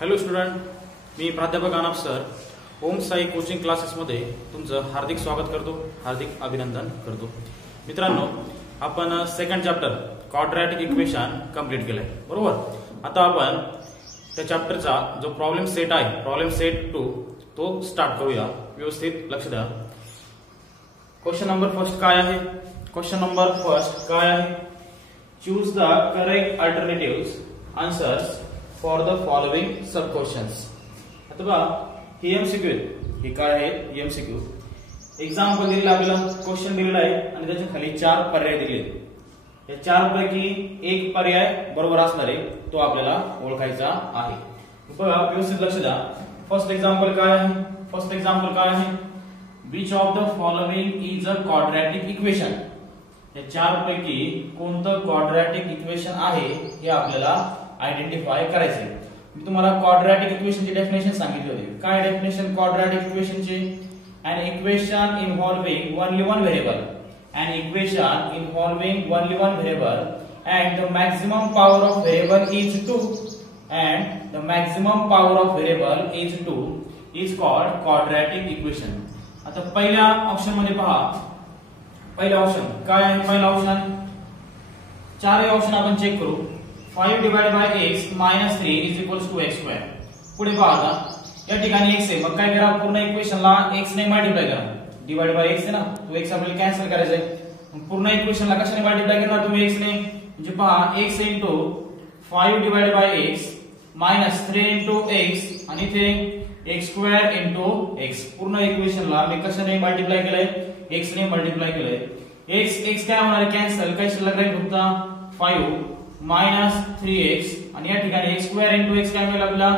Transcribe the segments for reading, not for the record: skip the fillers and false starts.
Hello student, मी प्राध्यापक आनप sir ओम Sai coaching क्लासेसमध्ये तुमचं हार्दिक स्वागत करतो, हार्दिक अभिनंदन करतो. मित्रांनो, आपण second chapter quadratic equation complete केलंय, बरोबर. आता आपण त्या चॅप्टरचा जो प्रॉब्लेम सेट आहे, प्रॉब्लेम सेट 2 तो स्टार्ट करूया. व्यवस्थित लक्ष द्या. क्वेश्चन नंबर फर्स्ट काय आहे? क्वेश्चन नंबर फर्स्ट काय आहे? Choose the correct alternatives answers for the following sub questions. आता बघा, ही एमसीक्यू हे काय आहे? एमसीक्यू एक्झाम्पल दिलेलं, आपल्याला क्वेश्चन दिलेला आहे आणि त्याच्या खाली 4 पर्याय दिले. या 4 पैकी एक पर्याय बरोबर असणार आहे, तो आपल्याला ओळखायचा आहे. बघा, व्यवस्थित लक्ष द्या. फर्स्ट एक्झाम्पल काय आहे? फर्स्ट एक्झाम्पल काय आहे? Which of the following is a quadratic equation. या 4 पैकी कोणतं क्वाड्रॅटिक इक्वेशन आहे हे आपल्याला आयडेंटिफाय करायचे. मी तुम्हाला क्वाड्रॅटिक इक्वेशनची डेफिनेशन सांगितली होती. काय डेफिनेशन क्वाड्रॅटिक इक्वेशनची? an equation involving only one variable, an equation involving only one variable and the maximum power of variable is 2 and the maximum power of variable is 2 is called quadratic equation. आता पहिल्या option मध्ये पहा, पहिला option काय आहे? पहिला option, 4 option आपण check करू. 5 divided by x minus 3 is equals to x square. पुढे पहा, आता या ठिकाणी x आहे, मग काय करा? पूर्ण इक्वेशनला x ने मल्टिप्लाय करा. डिवाइड बाय x आहे ना, तो x आपल्याला कॅन्सल करायचा आहे. मग पूर्ण इक्वेशनला कशाने मल्टिप्लाय करणार तुम्ही? x ने. म्हणजे पहा, x into 5 divided by x minus 3 into x आणि इथे x square into x. पूर्ण इक्वेशनला मी कशाने मल्टिप्लाय केलंय? x ने मल्टिप्लाय केलंय. x काय होणार आहे? कॅन्सल. काय शिल्लक राहील? फक्त 5 minus 3x आणि या ठिकाणी x square into x काय मिळेल आपल्याला?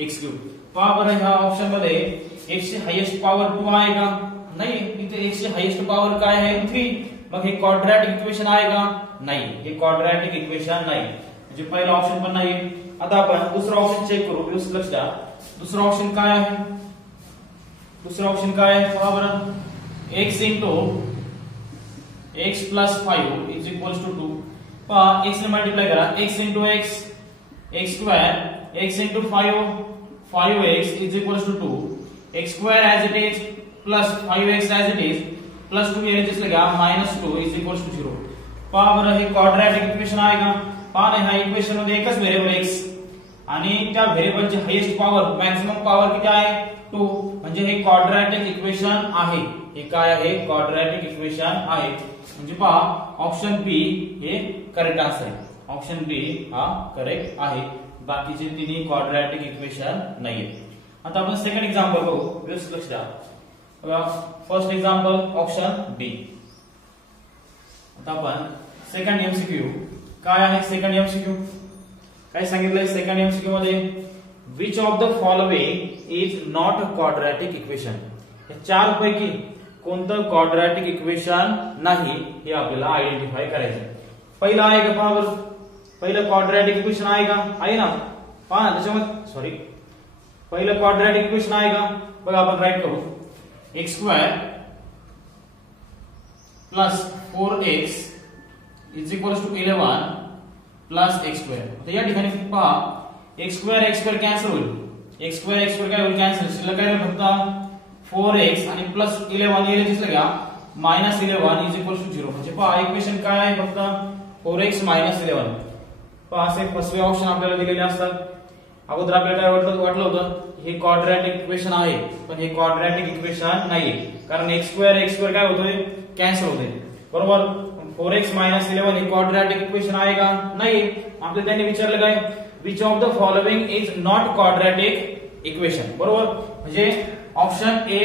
x cube. पहा बरं, ह्या ऑप्शन मध्ये x ची हायेस्ट पॉवर 2 आहे का? नाही. इथे x ची हायेस्ट पॉवर काय आहे? 3. मग हे क्वाड्रॅटिक इक्वेशन आहे का? नाही, हे क्वाड्रॅटिक इक्वेशन नाही. म्हणजे पहिला ऑप्शन पण नाही. आता आपण दुसरा ऑप्शन चेक करू. व्यवस्थित लक्ष द्या. दुसरा ऑप्शन काय आहे? दुसरा ऑप्शन काय आहे? पहा बरं, x into x plus 5 is equals to 2. पहा, x ने मल्टिप्लाय करा. x into x x square, x into 5x is equals to 2, x square as it is plus 5x as it is plus 2 ये जिससे क्या minus 2 is equals to 0. पहा बरं, हे quadratic equation आहे का? पहा ना, ह्या इक्वेशन मध्ये एकच व्हेरिएबल x आणि त्या व्हेरिएबलची हायेस्ट पॉवर, मॅक्सिमम पॉवर किती आहे? 2. म्हणजे हे क्वाड्रॅटिक इक्वेशन आहे. हे काय आहे? क्वाड्रॅटिक इक्वेशन आहे. म्हणजे पहा, ऑप्शन बी हे करेक्ट आन्सर आहे. ऑप्शन बी हा करेक्ट आहे. बाकीचे तिन्ही क्वाड्रॅटिक इक्वेशन नाहीये. आता आपण सेकंड एक्झाम्पल बघू. व्यवस्थित लक्ष द्या. बघा, फर्स्ट एक्झाम्पल ऑप्शन बी. आता आपण सेकंड एमसीक्यू काय आहे? सेकंड एमसीक्यू काय सांगितलंय? सेकंड एमसीक्यू मध्ये which of the following is not a quadratic equation. या 4 पैकी कोणतं क्वाड्रॅटिक इक्वेशन नाही हे आपल्याला आयडेंटिफाय करायचं. पहिला आहे का? पहा बरं, पहिलं क्वाड्रॅटिक इक्वेशन आहे का? आहे ना. पहा ना, त्याच्यामध्ये सॉरी, पहिलं क्वाड्रॅटिक इक्वेशन आहे का? बघा, आपण राईट करू. x square plus 4x is equals to 11 plus x square. तर या ठिकाणी पहा, x square कॅन्सल होईल. x square काय होईल? कॅन्सल. शिल्लक काय राहील? फक्त 4x आणि प्लस 11 येईल दिसलं का? minus 11 is equals to 0. म्हणजे पहा, इक्वेशन काय आहे? फक्त 4x minus 11. पहा, असे फसवे ऑप्शन आपल्याला दिलेले असतात. अगोदर आपल्याला काय वाटलं होतं? हे क्वाड्रॅटिक इक्वेशन आहे, पण हे क्वाड्रॅटिक इक्वेशन नाहीये. कारण x square काय होतोय? कॅन्सल होतोय, बरोबर. 4x minus 11 हे क्वाड्रॅटिक इक्वेशन आहे का? नाही. आपल्याला त्यांनी विचारलं काय? Which of the following is not quadratic equation. बरोबर. म्हणजे ऑप्शन ए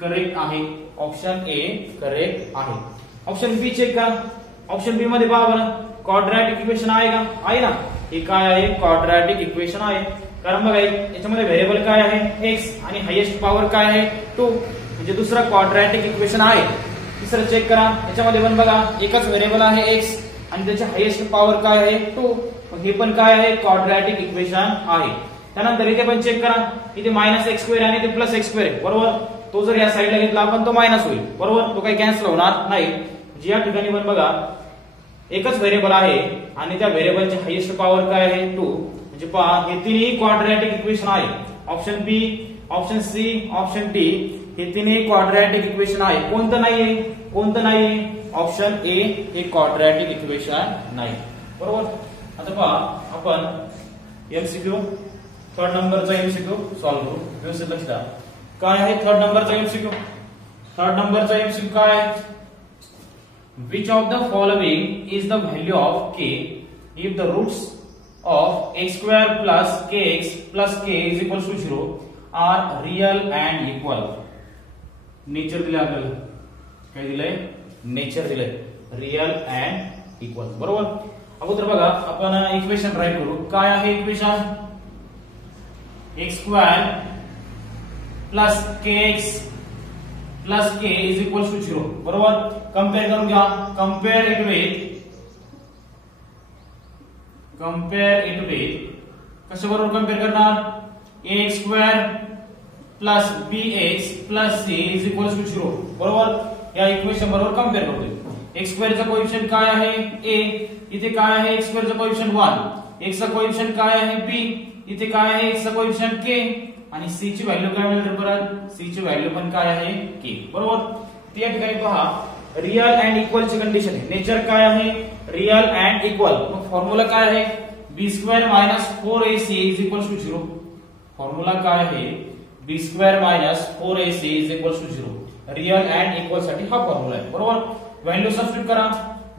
करेक्ट आहे. ऑप्शन ए करेक्ट आहे. ऑप्शन बी चेक करा. ऑप्शन बी मध्ये पहा बरं, क्वाड्रॅटिक इक्वेशन आहे का? आहे ना. हे काय आहे? क्वाड्रॅटिक इक्वेशन आहे. कारण बघा, याच्यामध्ये व्हेरिएबल काय आहे? x आणि हायेस्ट पॉवर काय आहे? 2. म्हणजे दुसरा क्वाड्रॅटिक इक्वेशन आहे. तिसरं चेक करा. याच्यामध्ये पण बघा, एकच व्हेरिएबल आहे x आणि त्याची हायेस्ट पॉवर काय आहे? 2. मग हे पण काय आहे? क्वाड्रॅटिक इक्वेशन आहे. त्यानंतर इथे पण चेक करा. इथे मायनस x स्क्वेअर आणि इथे प्लस x स्क्वेअर आहे, बरोबर. तो जर या साईडला घेतला आपण, तो मायनस होईल, बरोबर. तो काही कॅन्सल होणार नाही. म्हणजे या ठिकाणी पण बघा, एकच व्हेरिएबल आहे आणि त्या व्हेरिएबलची हायेस्ट पॉवर काय आहे? 2. म्हणजे पहा हे तिन्ही क्वाड्रॅटिक इक्वेशन आहे. ऑप्शन बी, ऑप्शन सी, ऑप्शन डी हे तिन्ही क्वाड्रॅटिक इक्वेशन आहे. कोणतं नाहीये? कोणतं नाहीये? ऑप्शन ए हे क्वाड्रॅटिक इक्वेशन नाही. बरोबर. आता पहा आपण एमसीक्यू थर्ड नंबरचा एमसीक्यू सॉल्व्ह करू. व्यवस्थित लक्ष द्या. काय आहे थर्ड नंबरचा एमसीक्यू? थर्ड नंबरचा एमसीक्यू काय आहे? Which of the following is the value of k if the roots of x square plus kx plus k is equals to 0 are real and equal? Nature दिले आपल्याला. काय दिलंय? Nature दिलंय. Real and equal. बरोबर. अगोदर बघा आपण equation right करू. काय आहे equation? x square plus kx plus k is equals to 0. बरोबर. कंपेयर करून घ्या. कंपेयर इट विथ कशाबरोबर कंपेयर करणार? ax square plus bx plus c is equals to 0. बरोबर. या इक्वेशन बरोबर कंपेयर करतोय. x स्क्वेअरचा कोएफिशिएंट काय आहे? a. इथे काय आहे? x स्क्वेअरचा कोएफिशिएंट 1. x चा कोएफिशिएंट काय आहे? b. इथे काय आहे? x चा कोएफिशिएंट k. आणि c ची व्हॅल्यू काय मिळेल? परत c ची व्हॅल्यू पण काय आहे? k. बरोबर. त्या ठिकाणी पहा रियल अँड इक्वल ची कंडिशन आहे. नेचर काय आहे? Real and equal. मग फॉर्म्युला काय आहे? b square minus 4ac is equals to 0. Formula काय आहे? b square minus 4ac is equals to 0. Real and equal साठी हा फॉर्म्युला आहे. बरोबर. व्हॅल्यू सबस्टिट्यूट करा.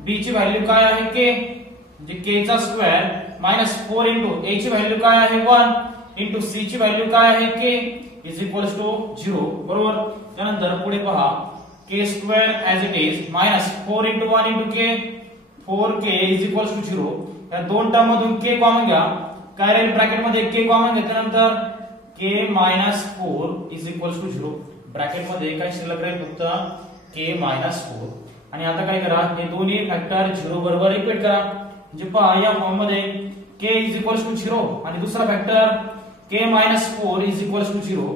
b ची व्हॅल्यू काय आहे? k. म्हणजे k चा स्क्वेअर मायनस 4 इंटू a ची व्हॅल्यू काय आहे? 1 इंटू c ची व्हॅल्यू काय आहे? k is equals to 0. बरोबर. त्यानंतर पुढे पहा k square as it is minus 4 into 1 into k 4k is equals to 0. या दोन टर्म मधून k कॉमन घ्या. काय राहील? ब्रॅकेट मध्ये k कॉमन घेतल्यानंतर k minus 4 is equals to 0. Bracket मध्ये काय शिल्लक राहील? फक्त k मायनस 4. आणि आता काय करा? हे दोन्ही फॅक्टर 0 बरोबर इक्वेट करा. म्हणजे पहा या फॉर्म मध्ये k इज इक्वल्स टू 0 आणि दुसरा factor k minus 4 is equals to 0.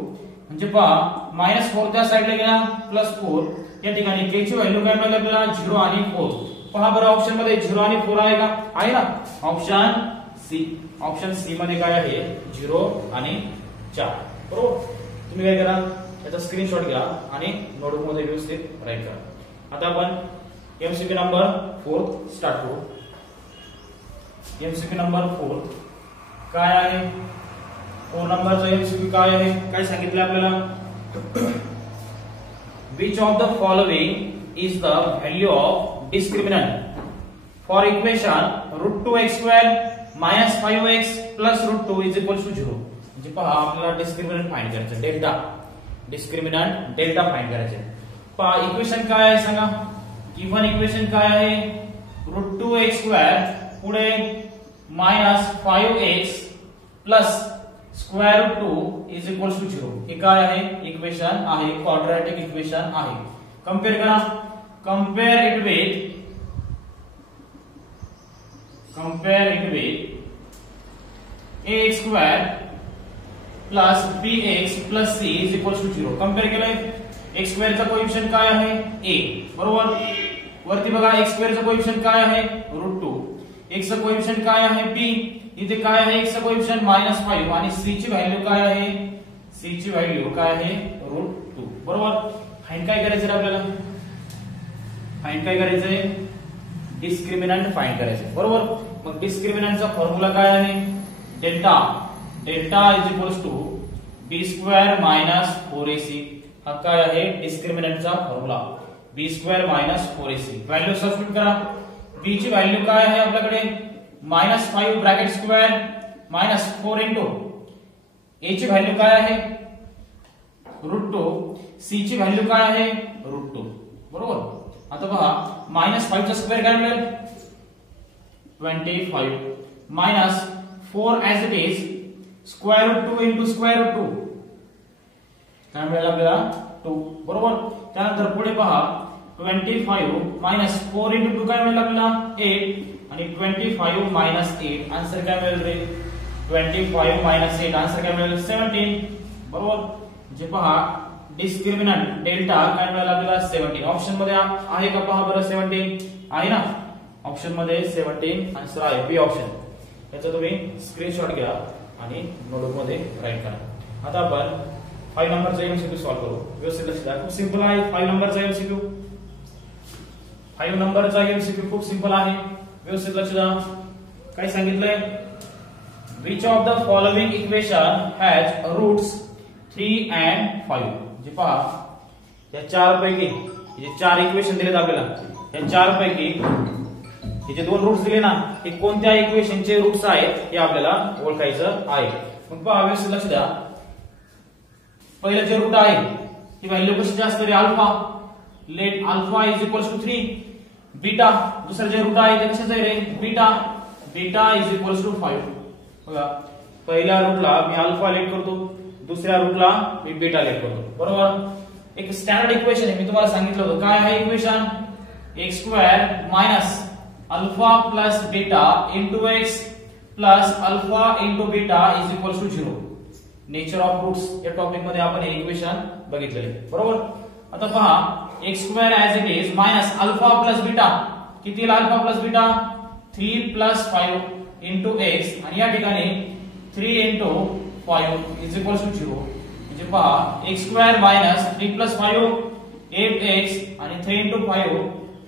म्हणजे पहा मायनस 4 त्या साइडला गेला प्लस 4. या ठिकाणी k ची व्हॅल्यू काय मिळेल आपल्याला? 0 आणि 4. पहा बरं ऑप्शन मध्ये 0 आणि 4 आहे का? आहे ना. Option C. ऑप्शन सी मध्ये काय आहे? 0 आणि 4. बरोबर. तुम्ही काय करा? याचा स्क्रीनशॉट घ्या आणि नोटबुक मध्ये व्यवस्थित राईट करा. आता आपण एमसीक्यू नंबर 4 स्टार्ट करू. एमसीक्यू नंबर 4 काय आहे? 4 नंबरचा एमसीक्यू काय आहे? काय सांगितलं आपल्याला? Which of the following is the value of discriminant for equation root 2x square minus 5x plus root 2 is equals to 0. म्हणजे पहा आपल्याला डिस्क्रिमिनंट फाइंड करायचं. डेल्टा. डिस्क्रिमिनंट डेल्टा फाइंड करायचं. पहा इक्वेशन काय आहे सांगा? गिव्हन इक्वेशन काय आहे? रूट 2x स्क्वेअर पुढे minus 5x plus square root 2 is equals to 0. हे काय आहे? इक्वेशन आहे. क्वाड्रॅटिक इक्वेशन आहे. कंपेयर करा. Compare it with ax square plus bx plus c is equals to 0. Compare केलंय. x स्क्वेअर चा कोएफिशिएंट काय आहे? a. बरोबर. वरती बघा x स्क्वेअर चा कोएफिशिएंट काय आहे? रूट 2. x चा कोएफिशिएंट काय आहे? b. इथे काय आहे? x चा कोएफिशिएंट मायनस 5 आणि c ची व्हॅल्यू काय आहे? c ची व्हॅल्यू काय आहे? रूट 2. बरोबर. फाइंड काय करायचं आपल्याला? फाइंड काय करायचंय? डिस्क्रिमिनंट फाइंड करायचं. बरोबर. मग डिस्क्रिमिनंटचा फॉर्म्युला काय आहे? Delta. Delta is equals to b square minus 4ac. हा काय आहे? डिस्क्रिमिनंटचा formula. b square minus 4ac. Value substitute करा. b ची व्हॅल्यू काय आहे आपल्याकडे? Minus 5 bracket square minus 4 into a ची व्हॅल्यू काय आहे? रूट 2. c ची व्हॅल्यू काय आहे? रूट 2. बरोबर. आता पहा मायनस 5 चा स्क्वेअर काय मिळेल? 25 minus 4 as it is square root 2 into square root 2 काय मिळेल आपल्याला? 2. बरोबर. त्यानंतर पुढे पहा 25 मायनस 4 इंटू 2 काय मिळेल आपल्याला? 8 आणि 25 मायनस 8 आन्सर काय मिळेल रे? 25 मायनस 8 आन्सर काय मिळेल? 17. बरोबर. जे पहा डिस्क्रिमिनंट डेल्टा काय मिळेल आपल्याला? 17. ऑप्शन मध्ये आहे का? पहा बरं 17 आहे ना. ऑप्शन मध्ये 17 आन्सर आहे. बी ऑप्शन. याचा तुम्ही स्क्रीनशॉट घ्या आणि नोटबुक मध्ये राईट करा. आता आपण 5 नंबरचा एमसीक्यू सॉल्व्ह करू. व्यवस्थित लक्ष द्या, खूप सिंपल आहे 5 नंबरचा एमसीक्यू. 5 नंबरचा एमसीक्यू खूप सिंपल आहे, व्यवस्थित लक्ष द्या. काय सांगितलंय? Which of the following equation has roots 3 and 5? जे पहा या चार पैकी जे चार इक्वेशन दिलेत आपल्याला, या चार पैकी हे जे दोन रूट्स दिले ना, हे कोणत्या इक्वेशनचे रूट्स आहेत हे आपल्याला ओळखायचं आहे. मग पहा व्यवस्थित लक्ष द्या. पहिलं जे रूट आहे ही व्हॅल्यू कशी जास्त आहे? Alpha. Let alpha is equals to 3. Beta दुसरं जे रूट आहे ते कशाचं आहे रे? Beta. Beta is equals to 5. बघा पहिल्या रूटला मी अल्फा लेट करतो, दुसऱ्या रूटला मी बीटा लेट करतो, बरोबर. एक स्टँडर्ड इक्वेशन आहे, मी तुम्हाला सांगितलं होतं काय आहे equation? x square minus alpha plus beta into x plus alpha into beta is equals to 0. Nature of roots या टॉपिक मध्ये आपण हे इक्वेशन बघितलेले, बरोबर. आता पहा x square as it is minus alpha plus beta, किती alpha plus beta? 3 plus 5 into x, आणि या ठिकाणी 3 इंटू 5 इज इक्वल्स टू 0. म्हणजे पहा x square minus 3 plus 5 8x आणि 3 into 5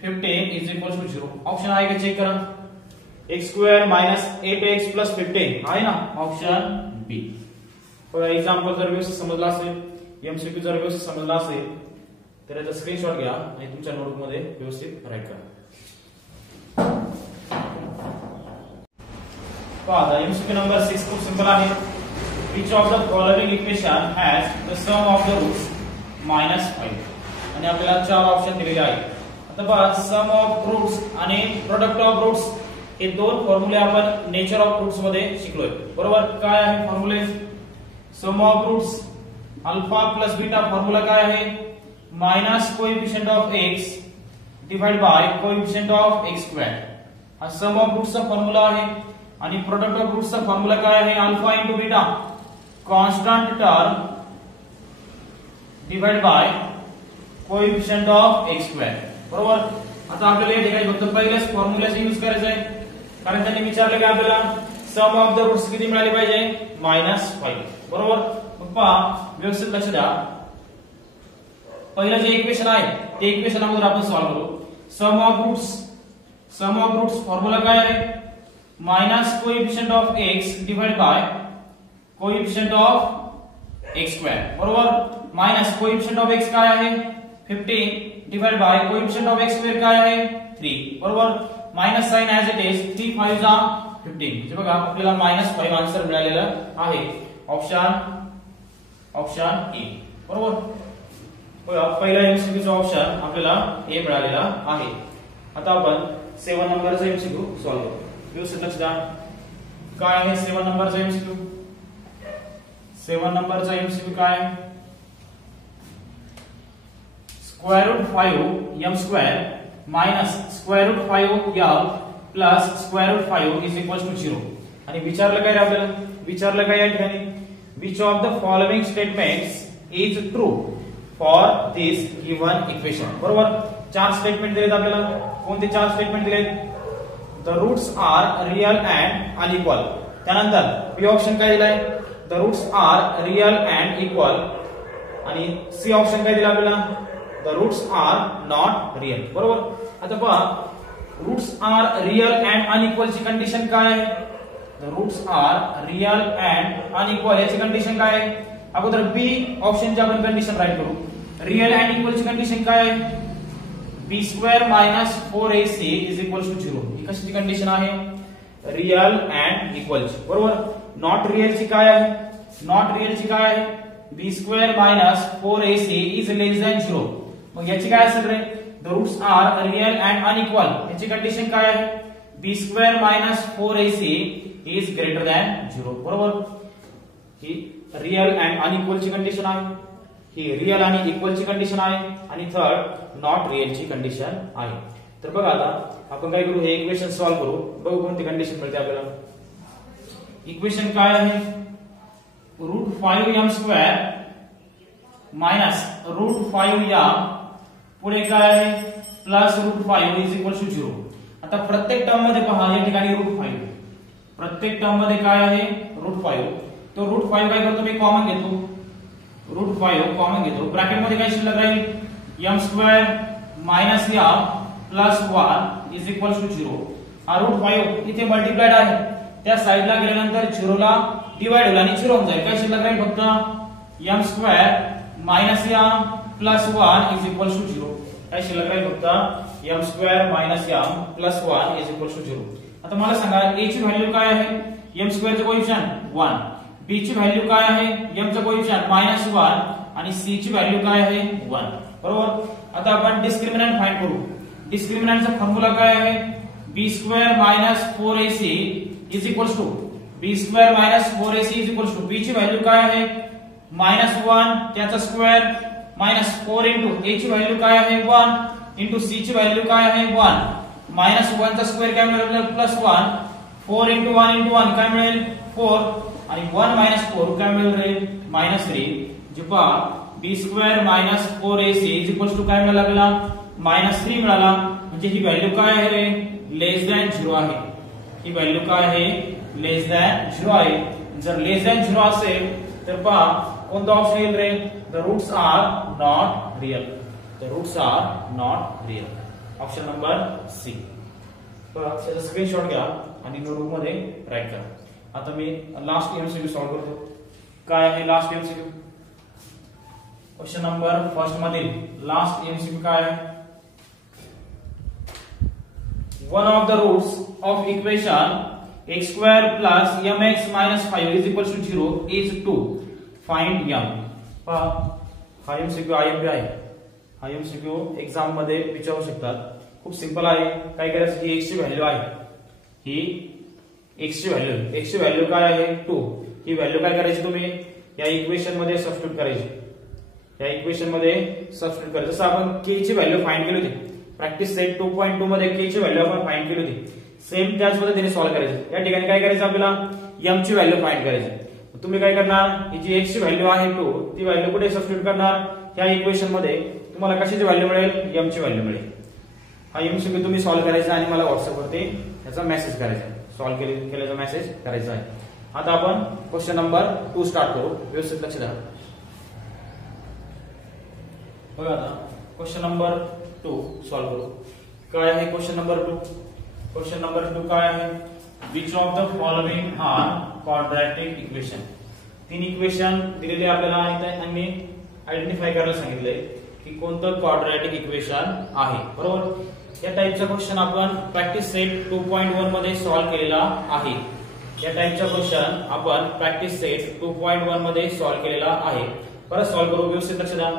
15 is equals to 0. Option आहे का? चेक करा. x square minus 8x plus 15 आहे ना, ऑप्शन बी. बघा एक्झाम्पल जर व्यवस्थित समजला असेल, एमसीक्यू जर व्यवस्थित समजला असेल तर याचा स्क्रीनशॉट घ्या आणि तुमच्या नोटबुक मध्ये व्यवस्थित राईट करा. पहा एमसीक्यू नंबर 6 खूप सिंपल आहे. Which of the following equation has the sum of the roots -5? आणि आपल्याला चार ऑप्शन दिलेले आहेत. आता पहा सम ऑफ रूट्स आणि प्रोडक्ट ऑफ रूट्स हे दोन फॉर्म्युले आपण नेचर ऑफ रूट्स मध्ये शिकलोय, बरोबर. काय आहे फॉर्म्युले? Sum of roots alpha plus beta formula काय आहे? Minus coefficient of x divide by coefficient of x square. हा सम ऑफ रूट्सचा फॉर्म्युला आहे. आणि प्रोडक्ट ऑफ रूट्सचा फॉर्म्युला काय आहे? Alpha into beta constant term divide by coefficient of x square, बरोबर. आता आपल्याला या ठिकाणी फक्त पहिल्याच फॉर्म्युलाचा यूज करायचा आहे, कारण त्यांनी विचारलं की आपल्याला सम ऑफ द रूट्स किती मिळाले पाहिजे? -5, बरोबर. मग पहा व्यवस्थित लक्ष द्या. पहिलं जे इक्वेशन आहे ते इक्वेशन अगोदर आपण सॉल्व्ह करू. सम ऑफ रूट्स फॉर्म्युला काय आहे? Minus coefficient of x divide by coefficient of x square, बरोबर. मायनस कोएफिशिएंट ऑफ x काय आहे? 15 divide by coefficient of x square काय आहे? 3, बरोबर. Minus sign as it is 3 5 जा 15. म्हणजे बघा आपल्याला -5 आन्सर मिळालेला आहे. ऑप्शन ए, बरोबर. बघा पहिला एमसीक्यू चा ऑप्शन आपल्याला ए मिळालेला आहे. आता आपण 7 नंबरचा एमसीक्यू सॉल्व्ह करू. व्यवस्थित लक्ष द्या. काय आहे 7 नंबरचा एमसीक्यू? 7 नंबरचा एमसीक्यू काय? Square root 5 m square minus square root 5 m plus square root 5 is equal to 0. आणि विचारलं काय रे आपल्याला? विचारलं काय या ठिकाणी? Which of the following statements is true for this given equation, बरोबर. चार स्टेटमेंट दिलेत आपल्याला. कोणते चार स्टेटमेंट दिलेत? The roots are real and unequal. त्यानंतर बी ऑप्शन काय दिलाय? The roots are real and equal. आणि सी ऑप्शन काय दिला आपल्याला? The roots are not real, बरोबर. आता पहा roots are real and unequal ची कंडिशन काय आहे? The roots are real and unequal याची कंडिशन काय आहे? अगोदर बी ऑप्शनची आपण कंडिशन राईट करू. रियल अँड इक्वल ची कंडिशन काय आहे? b square minus 4ac is equal to 0. ही कशाची कंडिशन आहे? रियल अँड इक्वल ची, बरोबर. नॉट रियल ची काय आहे? नॉट रियल ची काय आहे? b square minus 4ac is less than 0. मग याची काय असेल रे? The roots are real and unequal. याची कंडिशन काय आहे? b square minus 4ac is greater than 0, बरोबर. ही रियल अँड अनइक्वल ची कंडिशन आहे. ही रियल आणि इक्वल ची कंडिशन आहे. आणि थर्ड नॉट रियल ची कंडिशन आहे. तर बघा आता आपण काय करू? हे इक्वेशन सॉल्व्ह करू. बघू कोणती कंडिशन मिळते आपल्याला. इक्वेशन काय आहे? Route 5m square minus route 5m पुढे काय आहे? Plus root 5 is equal to 0. आता प्रत्येक टर्म मध्ये पहा या ठिकाणी रूट 5 प्रत्येक टर्म मध्ये काय आहे √5. तो √5 काय करतो मी कॉमन घेतो, √5 कॉमन घेतो. ब्रॅकेट मध्ये काय शिल्लक राहील m² minus m plus 1 is equal to 0. हा √5 इथे मल्टिप्लाइड आहे, त्या साइडला गेल्यानंतर 0 ला डिवाइड होईल आणि 0 होऊन जाईल. काय शिल्लक राहील फक्त m² minus m plus 1 is equal to 0. काय शिल्लक राहील फक्त m² minus m plus 1 is equal to 0. आता मला सांगा a ची व्हॅल्यू काय आहे, m² चं कोएफिशियंट 1, b ची व्हॅल्यू काय आहे m चं कोएफिशियंट -1 आणि c ची व्हॅल्यू काय आहे 1. बरोबर. आता आपण डिस्क्रिमिनंट फाइंड करू. डिस्क्रिमिनंटचा फॉर्म्युला काय आहे b² minus 4ac is equal to b² minus 4ac is equal to b ची व्हॅल्यू काय आहे -1 त्याचा स्क्वेअर मायनस 4 इंटू a ची व्हॅल्यू काय आहे 1 इंटू c ची व्हॅल्यू काय आहे 1 -1 चा स्क्वेअर काय मिळेल +1 4 इंटू 1 इंटू 1 काय मिळेल 4 आणि 1 मायनस 4 काय मिळेल -3. जे पहा b² minus 4ac is equal to काय मिळाला आपल्याला -3 मिळाला. म्हणजे ही व्हॅल्यू काय आहे रे लेस दॅन 0 आहे. ही व्हॅल्यू काय आहे लेस दॅन 0 आहे. जर लेस दॅन 0 असेल तर पहा कोणता ऑप्शन येईल रे the roots are not real. The roots are not real. Option number C. त्याचा स्क्रीनशॉट घ्या आणि नोटबुक मध्ये राईट करा. आता मी लास्ट एमसीक्यू सॉल्व्ह करतो. काय आहे last MCQ, question number first मधील लास्ट एमसीक्यू काय आहे, one of the roots of equation x² plus mx minus 5 is equal to 0 is 2. Find m. पहा हा एमसीक्यू आयएमपी आहे. हा एमसीक्यू एक्झाम मध्ये विचारू शकतात. खूप सिंपल आहे. काय करायचं, ही x ची व्हॅल्यू आहे, ही x ची व्हॅल्यू काय आहे 2. ही व्हॅल्यू काय करायची तुम्ही या इक्वेशन मध्ये सबस्टिट्यूट करायची. या इक्वेशन मध्ये सबस्टिट्यूट करायचं. जसं आपण k ची व्हॅल्यू फाइंड केली होती प्रॅक्टिस सेट 2.2 मध्ये k ची व्हॅल्यू आपण फाइंड केली होती. सेम त्याच पद्धतीने सॉल्व्ह करायचं. या ठिकाणी काय करायचं आपल्याला m ची व्हॅल्यू फाइंड करायची. तुम्ही काय करणार, ही जी x ची व्हॅल्यू आहे 2 ती व्हॅल्यू कुठे सबस्टिट्यूट करणार या इक्वेशन मध्ये. तुम्हाला कशाची व्हॅल्यू मिळेल m ची व्हॅल्यू मिळेल. हा एमसीक्यू तुम्ही सॉल्व्ह करायचा आणि मला व्हॉट्सअप वरती याचा मेसेज करायचा. सॉल्व्ह केल्याचा मेसेज करायचा आहे. आता आपण क्वेश्चन नंबर 2 स्टार्ट करू. व्यवस्थित लक्ष द्या. बघा आता क्वेश्चन नंबर 2 सॉल्व्ह करू. काय आहे क्वेश्चन नंबर 2. क्वेश्चन नंबर 2 काय आहे, which of the following are quadratic equation. 3 equation दिलेले आपल्याला आणि आयडेंटिफाय करायला सांगितलंय की कोणतं क्वाड्रॅटिक इक्वेशन आहे. बरोबर. या टाइपचा क्वेश्चन आपण प्रॅक्टिस सेट 2.1 मध्ये सॉल्व्ह केलेला आहे. या टाइपचा क्वेश्चन आपण प्रॅक्टिस सेट 2.1 मध्ये सॉल्व्ह केलेला आहे. परत सॉल्व्ह करू. व्यवस्थित लक्ष द्या.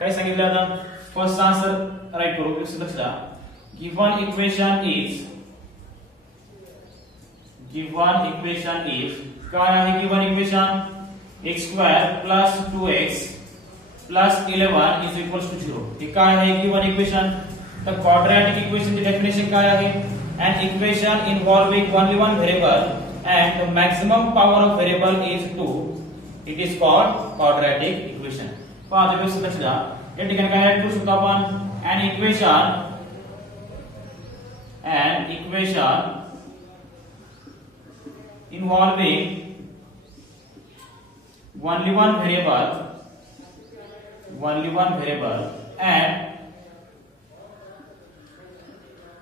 काय सांगितलं आता फर्स्ट आन्सर राईट करू. व्यवस्थित लक्ष द्या. गिवन इक्वेशन इज काय आहे given equation x² plus 2x plus 11 is equals to 0. हे काय आहे गिवन इक्वेशन. तर क्वाड्रॅटिक इक्वेशन ची डेफिनेशन काय आहे, an equation involving only one variable and the maximum power of variable is 2. It is called quadratic equation. पहा आता व्यवस्थित लक्ष द्या. या ठिकाणी काय ऍड करू शकतो आपण an equation involving only one variable and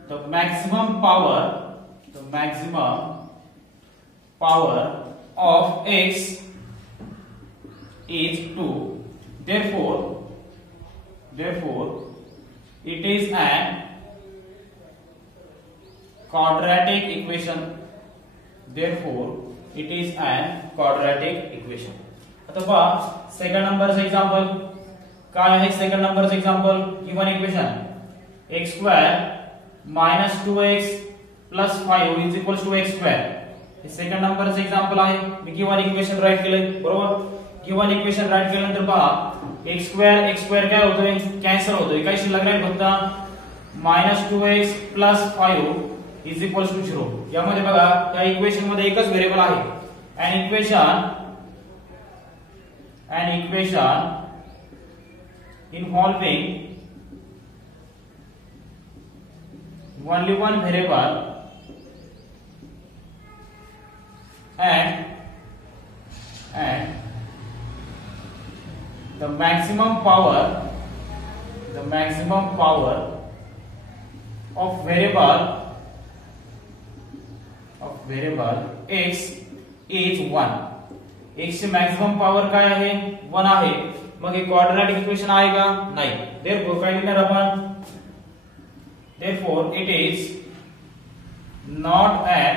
the maximum power of x is 2. Therefore it is an quadratic equation. आता पहा सेकंड नंबरचं एक्झाम्पल काय आहे. सेकंड नंबरचं example given equation x² minus 2x plus 5 is equals to x². हे second नंबरचं example आहे. मी given equation right केलंय. बरोबर. गिवन इक्वेशन राईट केल्यानंतर पहा x² काय होतोय कॅन्सल होतोय. काय शिल्लक राहील फक्त -2x plus 5 is equals to 0. यामध्ये बघा या इक्वेशन मध्ये एकच व्हेरिएबल आहे. an equation involving only one variable and the maximum power of variable x is 1. x ची मॅक्सिमम पॉवर काय आहे 1 आहे. मग हे क्वाड्रॅटिक इक्वेशन आहे का नाही. therefore काय लिहिणार आपण therefore it is not an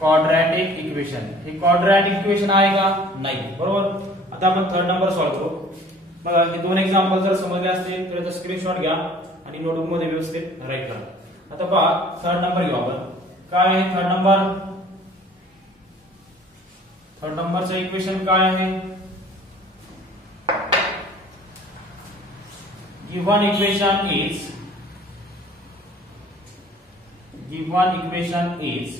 quadratic equation. हे क्वाड्रॅटिक इक्वेशन आहे का नाही. बरोबर. आता आपण थर्ड नंबर सॉल्व्ह करू. बघा हे दोन एक्झाम्पल जर समजले असतील तर याचा स्क्रीनशॉट घ्या आणि नोटबुक मध्ये व्यवस्थित राईट करा. आता पहा थर्ड नंबर घेऊ आपण. काय आहे थर्ड नंबरचं इक्वेशन काय आहे. given equation is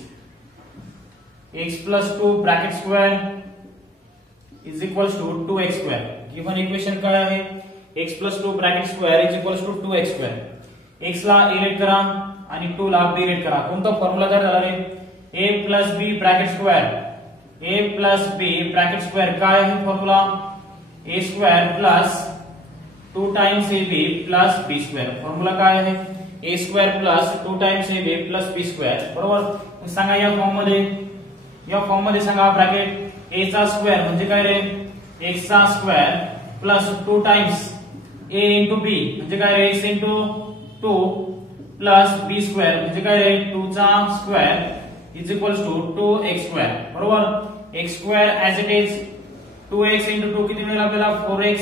x plus 2 bracket square is equals to 2x square. given equation काय आहे x plus 2 bracket square is equals to 2x square. x ला a लेट करा आणि 2 ला b लेट करा. कोणता फॉर्म्युला तयार झाला रे a plus b bracket square. a plus b bracket square काय आहे formula a square plus 2 times ab plus b square. Formula काय आहे a square plus 2 times ab plus b square. बरोबर. सांगा या फॉर्म मध्ये सांगा ब्रॅकेट a चा स्क्वेअर म्हणजे काय रे x चा स्क्वेअर plus 2 times a into b म्हणजे काय रे x into 2 plus b square म्हणजे काय रे 2 चा स्क्वेअर is equals to 2x square. बरोबर. x square as it is 2x into 2 किती मिळेल आपल्याला 4x.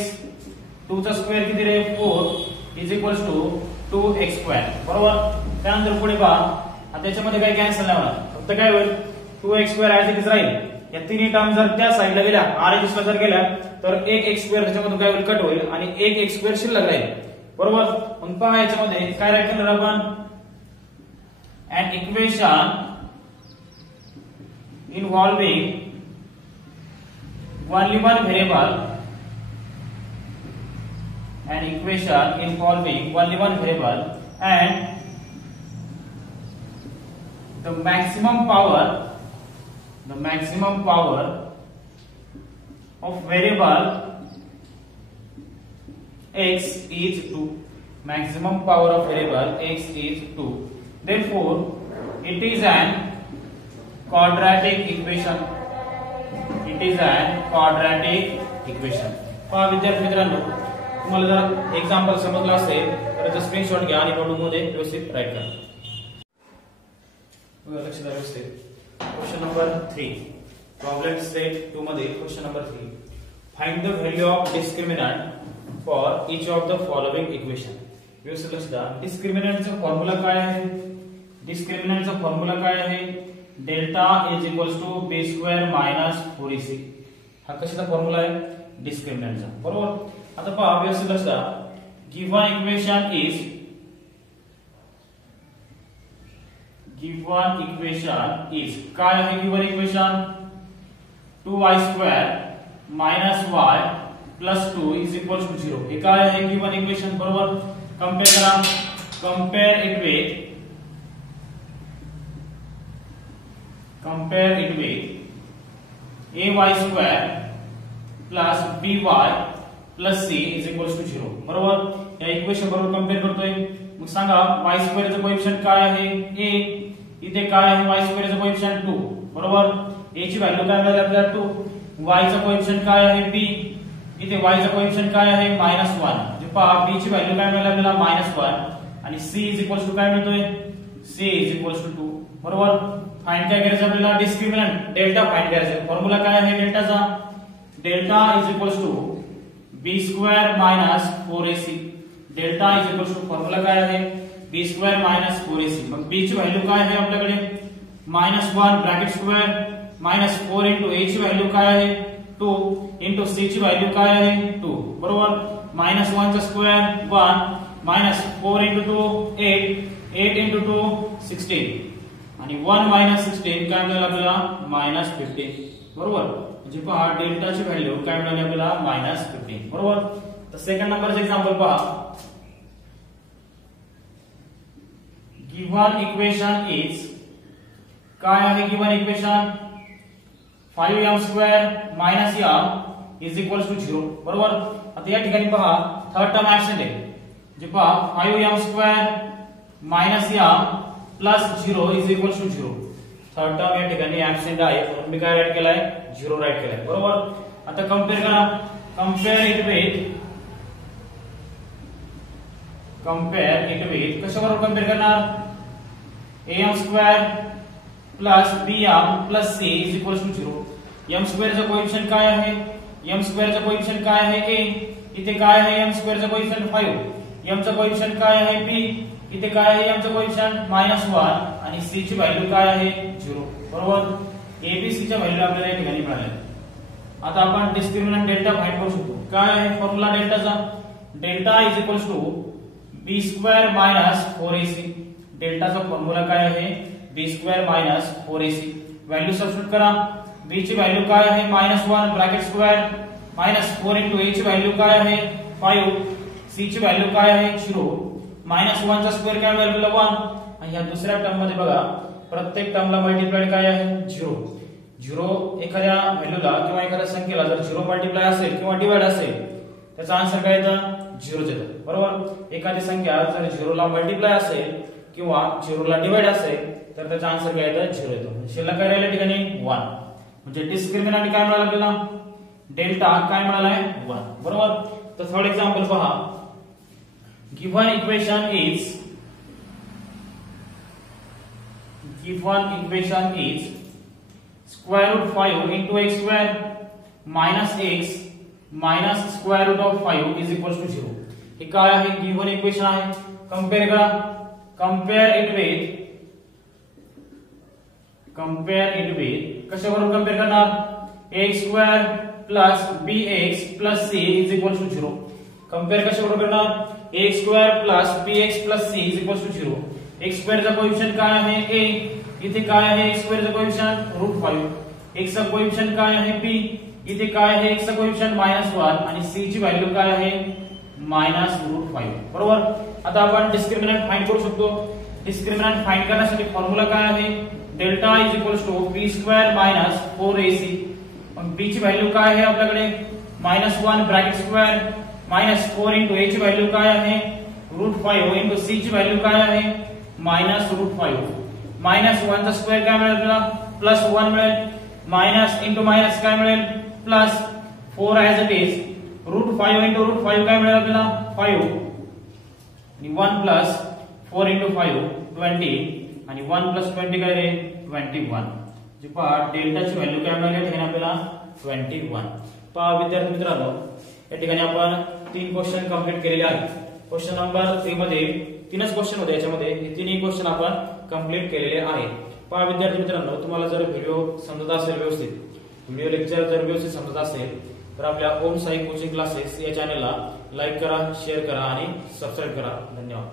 2 चा स्क्वेअर किती रे 4 is equals to 2x square. बरोबर. त्यानंतर पुढे पहा आता त्याच्यामध्ये काही कॅन्सल नाही होणार. फक्त काय होईल 2x square as it is राहील. या तिन्ही टर्म जर त्या साइडला गेल्या r ला जर गेल्या तर एक x स्क्वेअर त्याच्यामधून काय होईल कट होईल आणि एक x स्क्वेअर शिल्लक राहील. बरोबर. मग पहा याच्यामध्ये काय राईट करणार आपण an equation involving only one variable and the maximum power of variable x is 2. Maximum power of variable x is 2. Therefore, it is an quadratic equation. पहा विद्यार्थी मित्रांनो तुम्हाला जर एक्झाम्पल समजलं असेल तर त्याचा स्क्रीनशॉट घ्या आणि नोटबुक मध्ये व्यवस्थित राईट करा. लक्ष द्या व्यवस्थित. क्वेश्चन नंबर 3 प्रॉब्लेम सेट 2 मध्ये question number 3 find the value of discriminant for each of the following equation. व्यवस्थित लक्ष द्या. डिस्क्रिमिनंटचा फॉर्म्युला काय आहे delta is equals to b square minus 4ac. हा कशाचा फॉर्म्युला आहे डिस्क्रिमिनंटचा. बरोबर. आता पहा व्यवस्थित लक्ष द्या. गिव्हन इक्वेशन इज काय आहे given equation 2y square minus y plus 2 is equals to 0. हे काय आहे गिव्हन इक्वेशन. बरोबर. कंपेअर करा. Compare it with ay square plus by plus c is equals to 0. बरोबर. या इक्वेशन बरोबर कंपेअर करतोय. मग सांगा y स्क्वेअरचं कोएफिशियंट काय आहे a. इथे काय आहे y स्क्वेअरचं कोएफिशियंट 2. बरोबर. a ची व्हॅल्यू काय मिळाली आपल्याला 2. y चा कोएफिशियंट काय आहे b. इथे y चा कोएफिशियंट काय आहे -1. म्हणजे पहा b ची व्हॅल्यू काय मिळाली आपल्याला -1 आणि c इज इक्वल्स टू काय मिळतोय c इज इक्वल्स टू 2. बरोबर. फाइंड काय करायचं आपल्याला डिस्क्रिमिनंट डेल्टा फाइंड करायचं. फॉर्म्युला काय आहे डेल्टाचा delta is equals to b square minus 4ac. Delta is equals to formula काय आहे b स्क्वेअर मायनस 4ac. मग b ची व्हॅल्यू काय आहे आपल्याकडे -1 bracket square minus 4 into a ची व्हॅल्यू काय आहे 2 इंटू c ची व्हॅल्यू काय आहे 2. बरोबर. -1 चा स्क्वेअर 1 मायनस 4 इंटू 2 8 इंटू 2 16 आणि 1 मायनस 16 काय मिळालं आपल्याला -15. बरोबर. म्हणजे पहा डेल्टाची व्हॅल्यू काय मिळाली आपल्याला -15. बरोबर. तर सेकंड नंबरचं एक्झाम्पल पहा. गिव्हन इक्वेशन इज काय आहे given equation 5m² minus m is equal to 0 बरोबर. आता या ठिकाणी पहा थर्ड टर्म ऍब्सेंट आहे. जे पहा 5m² minus m plus 0 is equal to 0. Third term या ठिकाणी ऍब्सेंट आहे म्हणून मी काय राईट केलाय 0 राईट केलाय बरोबर. आता कंपेअर करा. कंपेअर इट विथ कशाबरोबर कंपेअर करणार am² plus bm plus c is equal to 0. m² चा कोएफिशिएंट काय आहे m² चा कोएफिशिएंट काय आहे a. इथे काय आहे m² चा कोएफिशिएंट 5. m चा कोएफिशिएंट काय आहे b. इथे काय आहे m चा कोएफिशिएंट -1 आणि c ची व्हॅल्यू काय आहे 0 बरोबर. a b c च्या व्हॅल्यू आपल्याला या ठिकाणी मिळाल्या. आता आपण डिस्क्रिमिनंट डेल्टा फाइंड करू शकतो. काय आहे फॉर्म्युला डेल्टाचा delta is equal to b² minus 4ac. डेल्टाचा फॉर्म्युला काय आहे b² minus 4ac. Value substitute करा. b ची व्हॅल्यू काय आहे -1 bracket square minus 4 into a ची व्हॅल्यू काय आहे 5. c ची व्हॅल्यू काय आहे 0. -1 चा स्क्वेअर काय मिळेल 1. आणि या दुसऱ्या टर्म मध्ये बघा प्रत्येक टर्मला मल्टिप्लाइड काय आहे 0. 0 एखाद्या व्हॅल्यूला किंवा एखाद्या संख्येला जर 0 मल्टिप्लाय असेल किंवा डिवाइड असेल त्याचा आन्सर काय येतं 0 येतं बरोबर. एखादी संख्या जर 0 ला मल्टिप्लाय असेल किंवा 0 ला डिवाइड असेल तर त्याचा आन्सर काय येतं 0 येतो. शिल्लक काय राहिलं ठिकाणी 1. म्हणजे डिस्क्रिमिनंट काय मिळालं आपल्याला डेल्टा काय मिळालाय 1 बरोबर. तर थर्ड एक्झाम्पल पहा. Given equation is square root 5 into x square minus x minus square root of 5 is equal to 0. हे काय आहे गिव्हन इक्वेशन आहे. कंपेअर करा. कंपेअर इट विथ कशाबरोबर कंपेअर करणार x square plus bx plus c is equal to 0. Compare कशाबरोबर करणार x square plus bx plus c is equal to 0. x square चा coefficient काय आहे a. इथे काय आहे x square चा कोएफिशिएंट √5. x चा कोएफिशिएंट काय आहे b. इथे काय आहे x चा कोएफिशिएंट -1 आणि c ची व्हॅल्यू काय आहे -√5 बरोबर. आता आपण डिस्क्रिमिनंट फाइंड करू शकतो. डिस्क्रिमिनंट फाइंड करण्यासाठी फॉर्म्युला काय आहे delta is equal to b² minus 4ac. मग b ची व्हॅल्यू काय आहे आपल्याकडे -1 bracket square minus 4 into a ची व्हॅल्यू काय आहे √5 इंटू c ची व्हॅल्यू काय आहे -√5. -1 चा स्क्वेअर काय मिळेल आपल्याला +1 मिळेल. मायनस इंटू मायनस काय मिळेल plus 4 as it is √5 into √5 काय मिळेल आपल्याला 5 आणि 1 प्लस 4 इंटू 5 20 आणि 1 प्लस 20 काय रे 21. जे पहा डेल्टाची व्हॅल्यू काय मिळाली या ठिकाणी आपल्याला 21. पहा विद्यार्थी मित्रांनो या ठिकाणी आपण 3 क्वेश्चन कंप्लीट केलेले आहेत. क्वेश्चन नंबर 3 मध्ये 3च क्वेश्चन होते. याच्यामध्ये हे 3ही क्वेश्चन आपण कंप्लीट केलेले आहेत. पहा विद्यार्थी मित्रांनो तुम्हाला जर व्हिडिओ समजत असेल व्यवस्थित व्हिडिओ लेक्चर जर व्यवस्थित समजत असेल तर आपल्या ओम साई कोचिंग क्लासेस या चॅनलला लाईक करा शेअर करा आणि सबस्क्राईब करा. धन्यवाद.